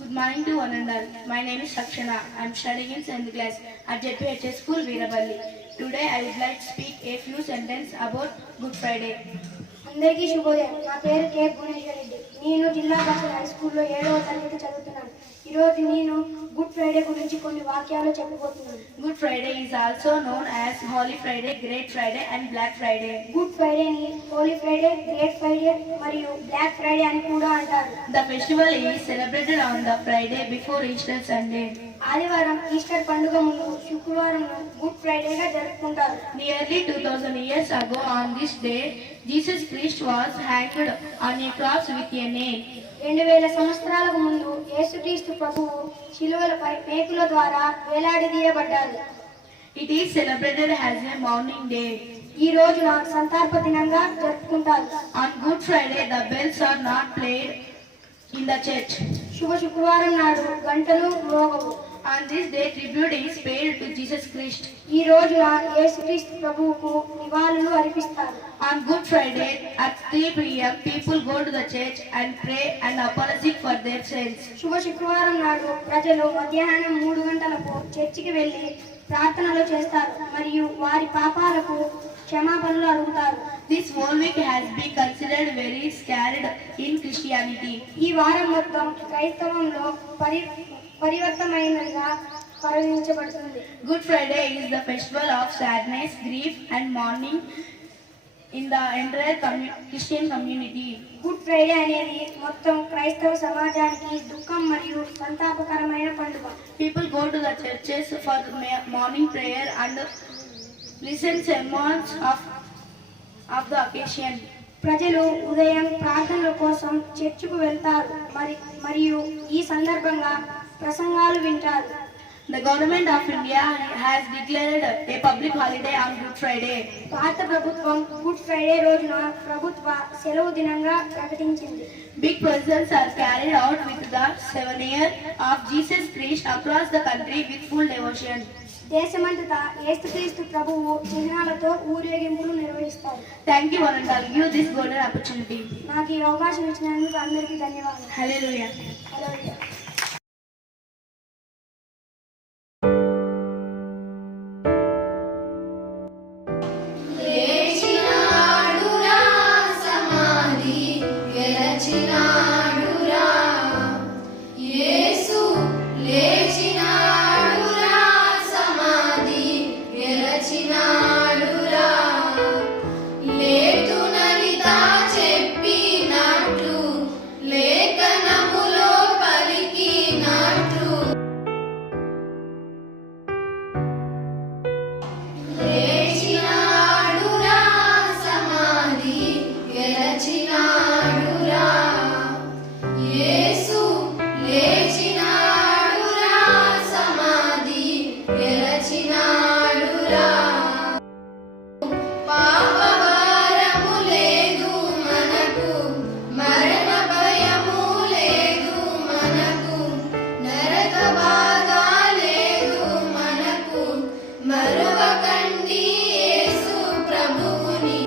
Good morning to one and all. My name is Sakshana. I am studying in 7th class at JPHS School, Veeraballi. Today I would like to speak a few sentences about Good Friday. అందరికీ శుభోదయం. నా పేరు కే భువనేశ్వర్ రెడ్డి. నేను జిల్లా పరిషత్ high స్కూల్లో 7వ తరగతి చదువుతున్నాను. ఈరోజు నేను గుడ్ ఫ్రైడే గురించి కొన్ని వాక్యాలు చెప్పబోతున్నాను. Good Friday is also known as Holy Friday, Great Friday and Black Friday. Good ఫ్రైడేని హోలీ ఫ్రైడే, గ్రేట్ ఫ్రైడే మరియు బ్లాక్ ఫ్రైడే అని కూడా అంటారు. The festival is celebrated on the Friday before Easter Sunday. ఆదివారం ఈస్టర్ పండుగ ముందు శుక్రవారం good ఫ్రైడేగా జరుపుకుంటారు. Nearly 2000 years ago on this day, Jesus Christ was hanged on a cross with a nail. 2000 సంవత్సరాలకు ముందు యేసుక్రీస్తు ప్రభువు శిలువలపై మేకుల ద్వారా వేలాడదీయబడ్డారు. It is celebrated as a mourning day. ఈ రోజున సంతాప దినంగా జరుపుకుంటారు. On Good Friday, the bells are not played in the church. శుభ శుక్రవారం నాడు గంటలు మ్రోగవు. On this day, tribute is paid to Jesus Christ. ఈ రోజున యేసుక్రీస్తు ప్రభువుకు నివాళులు అర్పిస్తారు. On Good Friday at 3 p.m., people go to the church and pray and apologize for their sins. శుభ శుక్రవారం నాడు ప్రజలు మధ్యాహ్నం 3 గంటలకు చర్చికి వెళ్లి ప్రార్థనలు చేస్తారు మరియు వారి పాపాలకు క్షమాపణలు అడుగుతారు. This whole week has been considered very sacred in Christianity. ఈ వారం మొత్తం క్రైస్తవంలో పరివర్తమైనదిగా పరిగణించబడుతుంది. Good Friday is the festival of sadness, grief and mourning in the entire Christian community. Good Friday అనేది మొత్తం క్రైస్తవ సమాజానికి దుఃఖం మరియు సంతాపకరమైన పండుగ. People go to the churches for morning prayer and listen sermons of the occasion. ప్రజలు ఉదయం ప్రార్థనల కోసం చర్చికి వెళ్తారు మరియు ఈ సందర్భంగా ప్రసంగాలు వింటారు. The government of India has declared a public holiday on Good Friday. భారత ప్రభుత్వం గుడ్ ఫ్రైడే రోజున ప్రభుత్వ సెలవు దినంగా ప్రకటించింది. Big processions are carried out with the 7 years of Jesus Christ across the country with full devotion. దేశమంతటా యేసుక్రీస్తు ప్రభువు చిహ్నాలతో ఊరేగింపులు నిర్వహిస్తారు. Thank you one and all. Give this golden opportunity. నాకు ఈ అవకాశం ఇచ్చినందుకు అందరికీ ధన్యవాదాలు. Hallelujah. హల్లెలూయా. ప్రభువుని